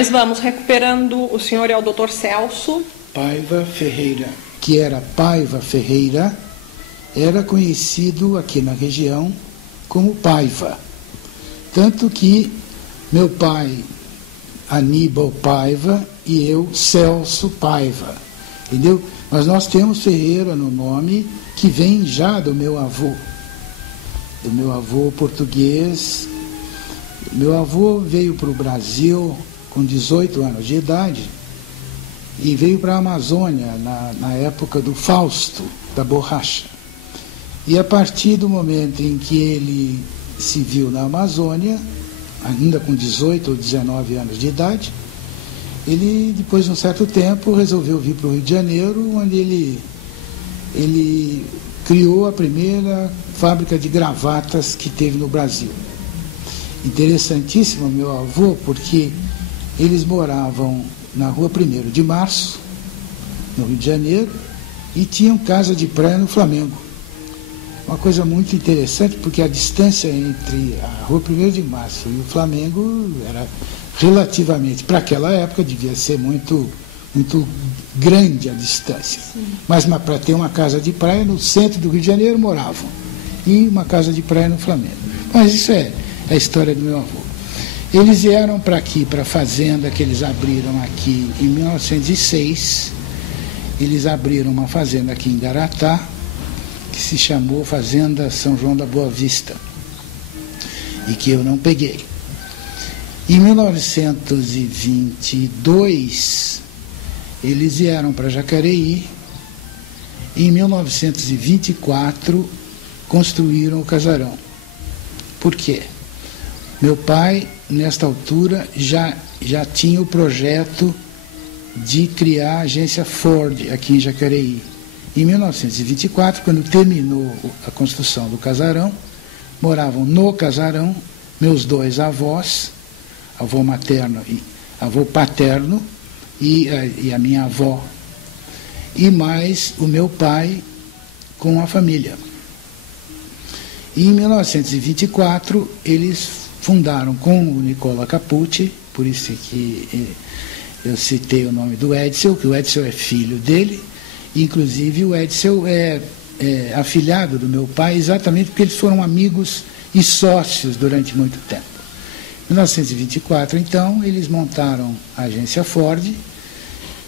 Mas vamos recuperando. O senhor é o Dr. Celso Paiva Ferreira, que era Paiva Ferreira, era conhecido aqui na região como Paiva. Tanto que meu pai, Aníbal Paiva, e eu, Celso Paiva. Entendeu? Mas nós temos Ferreira no nome, que vem já do meu avô português. Meu avô veio para o Brasil com 18 anos de idade e veio para a Amazônia na época do Fausto, da borracha. E a partir do momento em que ele se viu na Amazônia, ainda com 18 ou 19 anos de idade, ele, depois de um certo tempo, resolveu vir para o Rio de Janeiro, onde ele criou a primeira fábrica de gravatas que teve no Brasil. Interessantíssimo meu avô, porque eles moravam na rua 1º de Março, no Rio de Janeiro, e tinham casa de praia no Flamengo. Uma coisa muito interessante, porque a distância entre a rua 1º de Março e o Flamengo era relativamente, para aquela época, devia ser muito grande a distância. Sim. Mas para ter uma casa de praia no centro do Rio de Janeiro moravam, e uma casa de praia no Flamengo. Mas isso é a história do meu avô. Eles vieram para aqui, para a fazenda que eles abriram aqui em 1906. Eles abriram uma fazenda aqui em Garatá, que se chamou Fazenda São João da Boa Vista, e que eu não peguei. Em 1922, eles vieram para Jacareí. Em 1924, construíram o casarão. Por quê? Meu pai, nesta altura, já tinha o projeto de criar a agência Ford aqui em Jacareí. Em 1924, quando terminou a construção do casarão, moravam no casarão meus dois avós, avô materno e avô paterno, e a minha avó, e mais o meu pai com a família. E em 1924, eles fundaram com o Nicola Capucci, por isso que eu citei o nome do Edsel, que o Edsel é filho dele. Inclusive o Edsel é afilhado do meu pai, exatamente porque eles foram amigos e sócios durante muito tempo. Em 1924, então, eles montaram a agência Ford,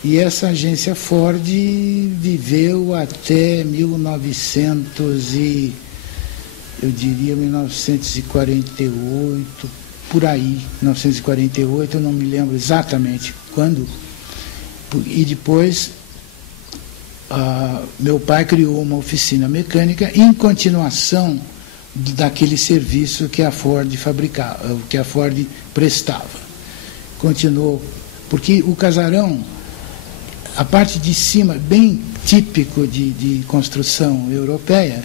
e essa agência Ford viveu até 1948, por aí, 1948, eu não me lembro exatamente quando, e depois meu pai criou uma oficina mecânica em continuação daquele serviço que a Ford fabricava, que a Ford prestava. Continuou, porque o casarão, a parte de cima, bem típico de construção europeia,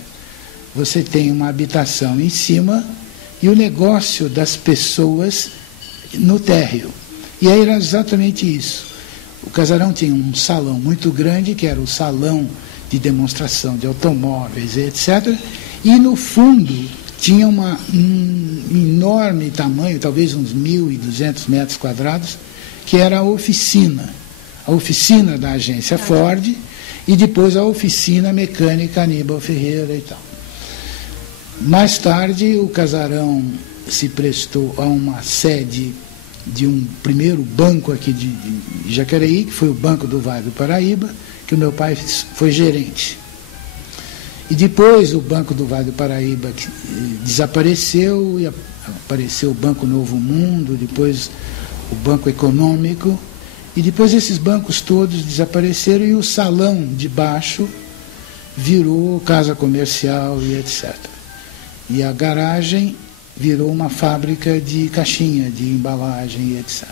você tem uma habitação em cima e o negócio das pessoas no térreo. E aí era exatamente isso. O casarão tinha um salão muito grande, que era o salão de demonstração de automóveis, etc. E no fundo tinha um enorme tamanho, talvez uns 1.200 metros quadrados, que era a oficina da agência Ford, e depois a oficina mecânica Aníbal Ferreira e tal. Mais tarde, o casarão se prestou a uma sede de um primeiro banco aqui de Jacareí, que foi o Banco do Vale do Paraíba, que o meu pai foi gerente. E depois o Banco do Vale do Paraíba desapareceu, e apareceu o Banco Novo Mundo, depois o Banco Econômico, e depois esses bancos todos desapareceram e o salão de baixo virou casa comercial e etc. E a garagem virou uma fábrica de caixinha, de embalagem e etc.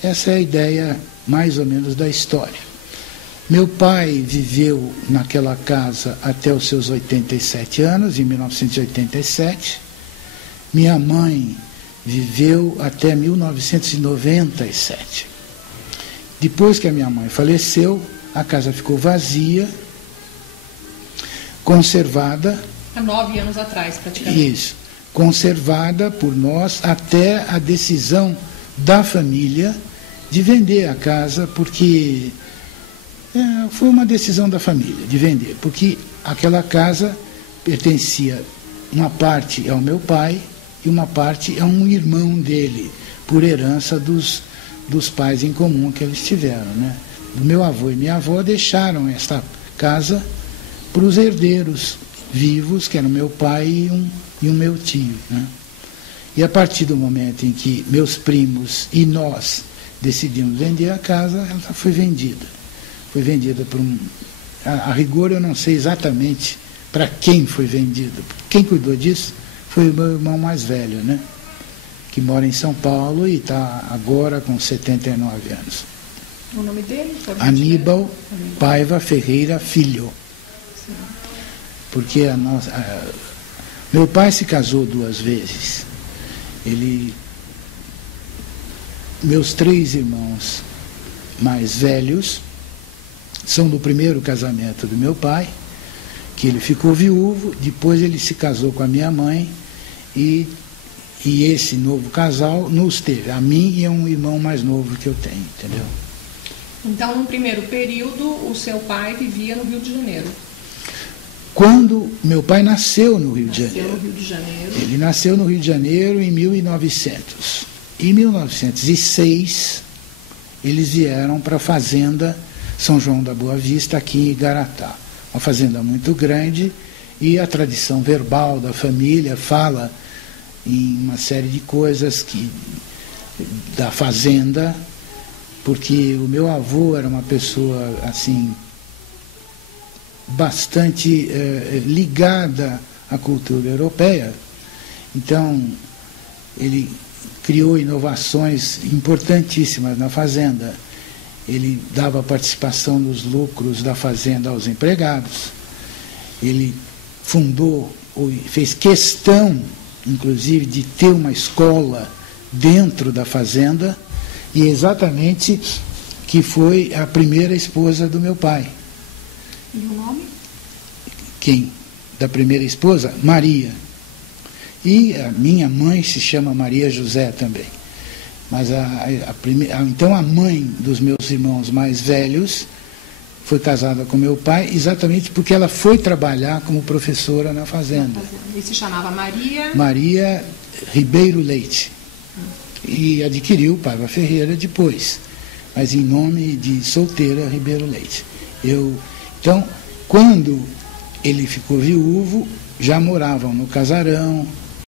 Essa é a ideia, mais ou menos, da história. Meu pai viveu naquela casa até os seus 87 anos, em 1987. Minha mãe viveu até 1997. Depois que a minha mãe faleceu, a casa ficou vazia, conservada. Há 9 anos atrás, praticamente. Isso. Conservada por nós até a decisão da família de vender a casa, porque foi uma decisão da família de vender, porque aquela casa pertencia uma parte ao meu pai e uma parte a um irmão dele, por herança dos pais em comum que eles tiveram, né? O meu avô e minha avó deixaram esta casa para os herdeiros vivos, que eram meu pai e um meu tio, né? E a partir do momento em que meus primos e nós decidimos vender a casa, ela foi vendida. Foi vendida por a rigor eu não sei exatamente para quem foi vendida. Quem cuidou disso foi o meu irmão mais velho, né? Que mora em São Paulo e está agora com 79 anos. O nome dele? Aníbal Paiva Ferreira Filho. Sim. Porque meu pai se casou 2 vezes. Meus 3 irmãos mais velhos são do primeiro casamento do meu pai, que ele ficou viúvo, depois ele se casou com a minha mãe e esse novo casal nos teve, a mim e a um irmão mais novo que eu tenho, entendeu? Então, no primeiro período, o seu pai vivia no Rio de Janeiro. Quando meu pai nasceu no Rio de Janeiro. No Rio de Janeiro. Ele nasceu no Rio de Janeiro em 1900. Em 1906, eles vieram para a fazenda São João da Boa Vista, aqui em Igaratá. Uma fazenda muito grande, e a tradição verbal da família fala em uma série de coisas da fazenda, porque o meu avô era uma pessoa assim bastante ligada à cultura europeia. Então ele criou inovações importantíssimas na fazenda. Ele dava participação nos lucros da fazenda aos empregados. Ele fundou, fez questão, inclusive, de ter uma escola dentro da fazenda, e exatamente que foi a primeira esposa do meu pai. E o nome? Quem? Da primeira esposa? Maria. E a minha mãe se chama Maria José também. Mas então a mãe dos meus irmãos mais velhos foi casada com meu pai exatamente porque ela foi trabalhar como professora na fazenda. E se chamava Maria? Maria Ribeiro Leite. E adquiriu Paiva Ferreira depois, mas em nome de solteira Ribeiro Leite. Então, quando ele ficou viúvo, já moravam no casarão,